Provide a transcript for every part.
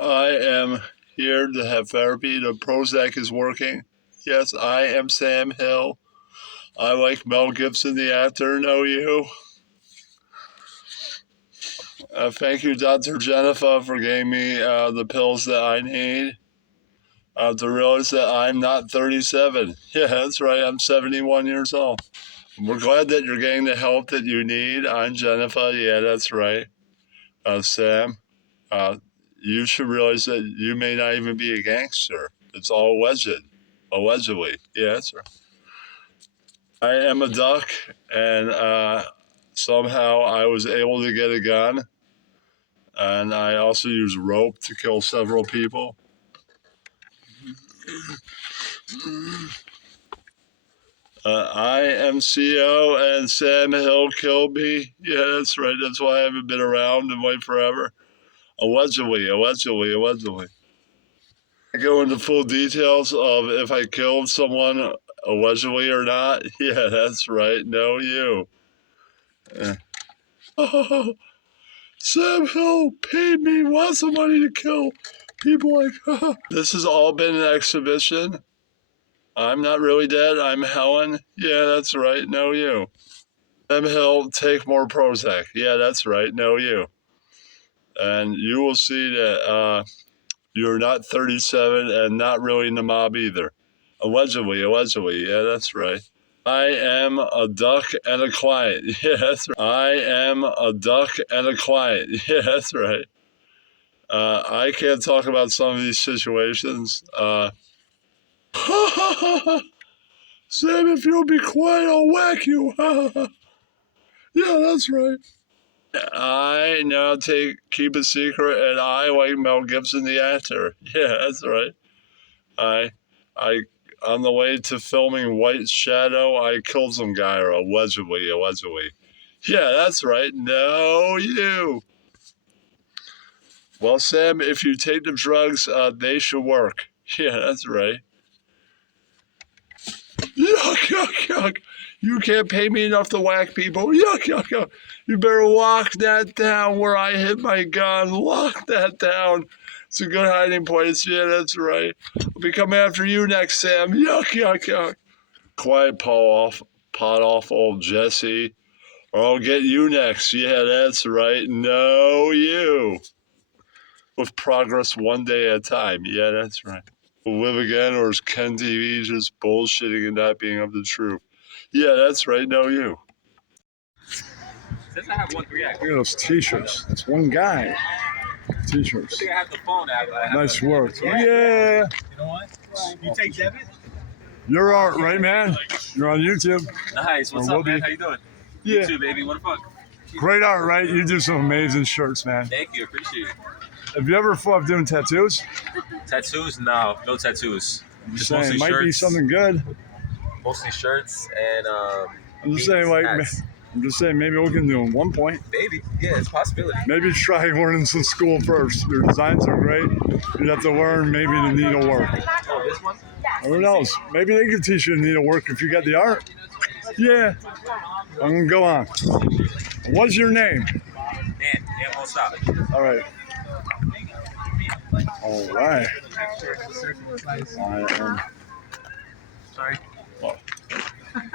I am here to have therapy. The Prozac is working. Yes, I am Sam Hill. I like Mel Gibson, the actor. Know you. Thank you, Dr. Jennifer, for giving me the pills that I need to realize that I'm not 37. Yeah, that's right. I'm 71 years old. We're glad that you're getting the help that you need. I'm Jennifer. Yeah, that's right. Sam, you should realize that you may not even be a gangster. It's all alleged. Allegedly. Yeah, that's right. I am a duck, and somehow I was able to get a gun. And I also use rope to kill several people. I am CO and Sam Hill killed me. Yeah, that's right. That's why I haven't been around and wait forever. Allegedly. I go into full details of if I killed someone allegedly or not. Yeah, that's right. No, you. Oh, Sam Hill paid me lots of money to kill people like. This has all been an exhibition. I'm not really dead. I'm Helen. Yeah, that's right. No, you. Sam Hill, take more Prozac. Yeah, that's right. No, you. And you will see that you're not 37 and not really in the mob either. Allegedly. Yeah, that's right. I am a duck and a client. Yeah, that's right. I am a duck and a client. Yeah, that's right. I can't talk about some of these situations. Sam, if you'll be quiet, I'll whack you. Yeah, that's right. I now keep a secret, and I like Mel Gibson, the actor. Yeah, that's right. I, on the way to filming White Shadow, I killed some guy, or allegedly. Yeah, that's right. No, you. Well, Sam, if you take the drugs, they should work. Yeah, that's right. Yuck. You can't pay me enough to whack people. Yuck. You better lock that down where I hid my gun. Lock that down. It's a good hiding place. Yeah, that's right. I'll be coming after you next, Sam. Yuck. Quiet pot off old Jesse. Or I'll get you next. Yeah, that's right. No, you. With progress one day at a time. Yeah, that's right. Live again, or is Ken TV just bullshitting and not being of the truth? Yeah, that's right. No, you. Since I have 1-3 Look at those t-shirts. That's one guy. T-shirts. I have the phone app. Nice work. Yeah. Oh, yeah. You know what? You take debit? You're art, right, man? You're on YouTube. Nice. What's up, man? How you doing? Yeah. YouTube, baby. What the fuck? Great art, right? You do some amazing shirts, man. Thank you. Appreciate it. Have you ever thought of doing tattoos? Tattoos? No tattoos. I'm Just saying, mostly it might shirts. be something good. Mostly shirts and I'm just saying, maybe we can do it at one point. Maybe. Yeah, it's a possibility. Maybe try learning some school first. Your designs are great. You'd have to learn maybe the needlework. Oh, this one? Who knows? Maybe they can teach you the needlework if you got the art. Yeah. I'm going to go on. What's your name? Dan won't stop. All right. Sorry.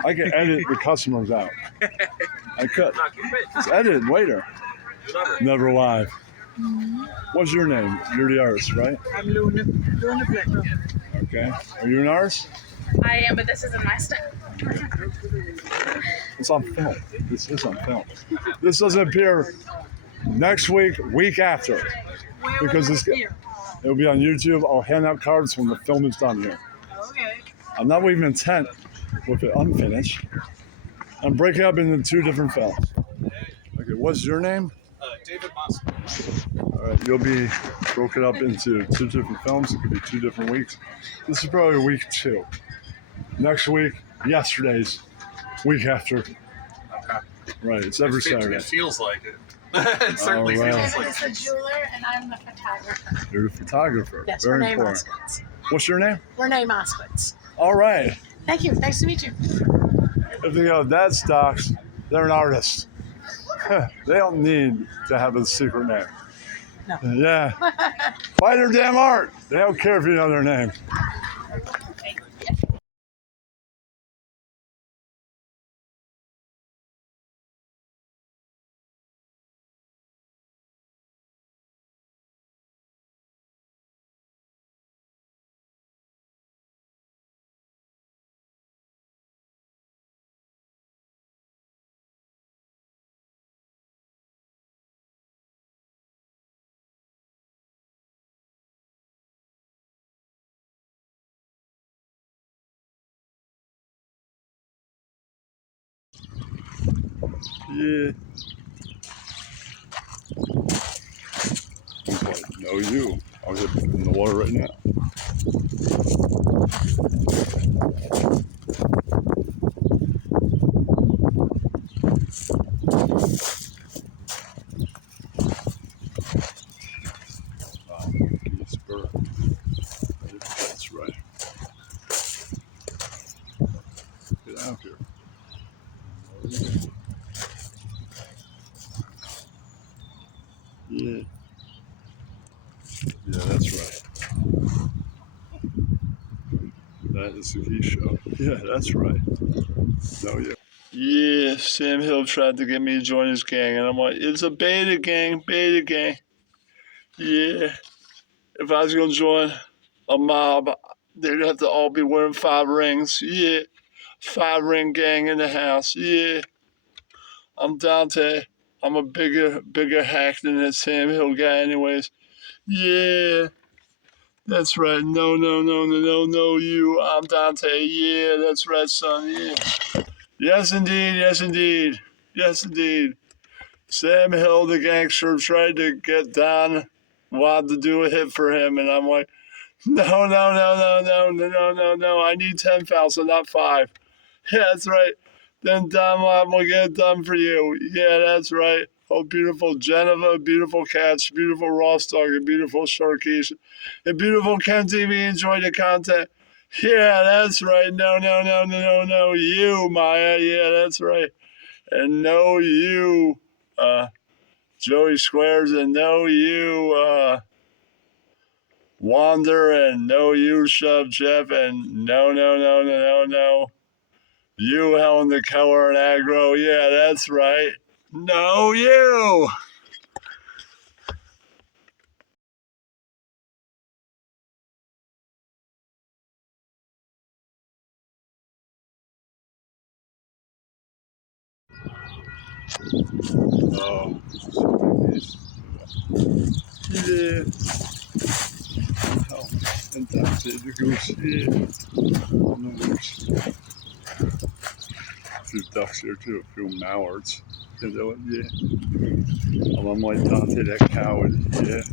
I can edit the customers out. I could. It's edited later. Never live. What's your name? You're the artist, right? I'm Luna Blackman. Okay. Are you an artist? I am, but this isn't my style. It's on film. This is on film. This doesn't appear next week after. Because it'll be on YouTube. I'll hand out cards when the film is done here. Okay. I'm not leaving intent with it unfinished. I'm breaking up into 2 different films. Okay, what's your name? David Moss. All right, you'll be broken up into 2 different films. It could be 2 different weeks. This is probably week 2. Next week, yesterday's, week after. Okay. Right, it's every Saturday. It feels like it. It certainly All right. feels like David is the jeweler, and I'm the photographer. You're a photographer. Yes, Very Renee important. Moskowitz. What's your name? Renee Moskowitz. All right. Thank you. Nice to meet you. If they go dead stocks, they're an artist. They don't need to have a secret name. Yeah. Buy their damn art. They don't care if you know their name. Yeah. He's like, no, you. I'll get in the water right now. Wow, give me a spur. That's right. Get out here. Yeah. Yeah, that's right. That is the key show. Yeah, that's right. No, yeah. Yeah, Sam Hill tried to get me to join his gang, and I'm like, it's a beta gang, beta gang. Yeah. If I was going to join a mob, they'd have to all be wearing 5 rings. Yeah. 5-ring gang in the house. Yeah. I'm Dante. I'm a bigger hack than that Sam Hill guy anyways. Yeah. That's right. No, you. I'm Dante. Yeah, that's right, son. Yeah. Yes, indeed. Yes, indeed. Yes, indeed. Sam Hill, the gangster, tried to get Don Wad to do a hit for him, and I'm like, no. I need 10,000, not 5. Yeah, that's right. Then Don Wad will get it done for you. Yeah, that's right. Oh, beautiful Geneva, beautiful Cats, beautiful Ross Dog, and beautiful Sharkies, and beautiful Ken TV. Enjoy the content. Yeah, that's right. No, you, Maya. Yeah, that's right. And no, you, Joey Squares, and no, you, Wander, and no, you, Shove Jeff, and no. You, Helen the Keller and Aggro. Yeah, that's right. No, you. Oh, yeah. Oh, and that's it. The goose. Yeah. No goose. A few ducks here too. A few mallards. You know, yeah. I'm like Dante, that coward. Yeah.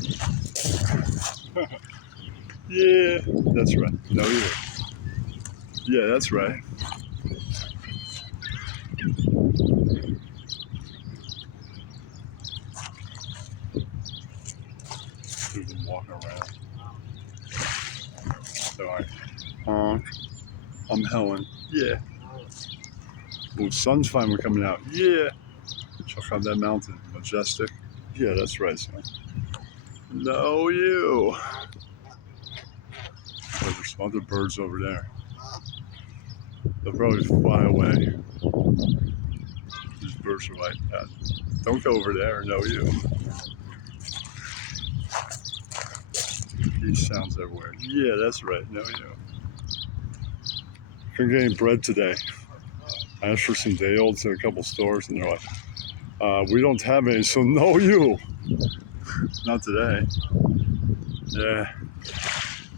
Yeah. That's right. No, you. Yeah, that's right. We've been walking around. Sorry. I'm Helen. Yeah. Oh, sun's finally coming out. Yeah. Check out that mountain. Majestic. Yeah, that's right, son. No, you. Oh, there's some other birds over there. They'll probably fly away. These birds are like that. Don't go over there. No, you. These sounds everywhere. Yeah, that's right. No, you. Couldn't get any bread today. I asked for some day olds at a couple stores, and they're like, we don't have any, so no, you. Not today. Yeah.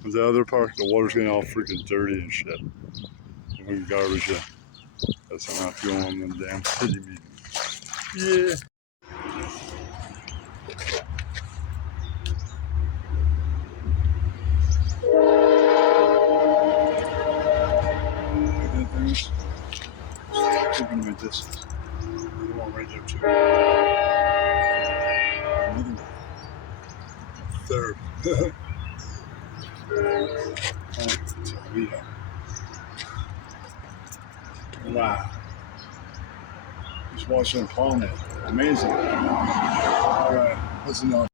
The other part, the water's getting all freaking dirty and shit. Fucking garbage. Yeah. That's how I'm not feeling on them damn city meetings. Yeah. Taking my distance. Another one right there too. Another one. Third. Wow. Just watching a planet. Amazing. All right. That's enough.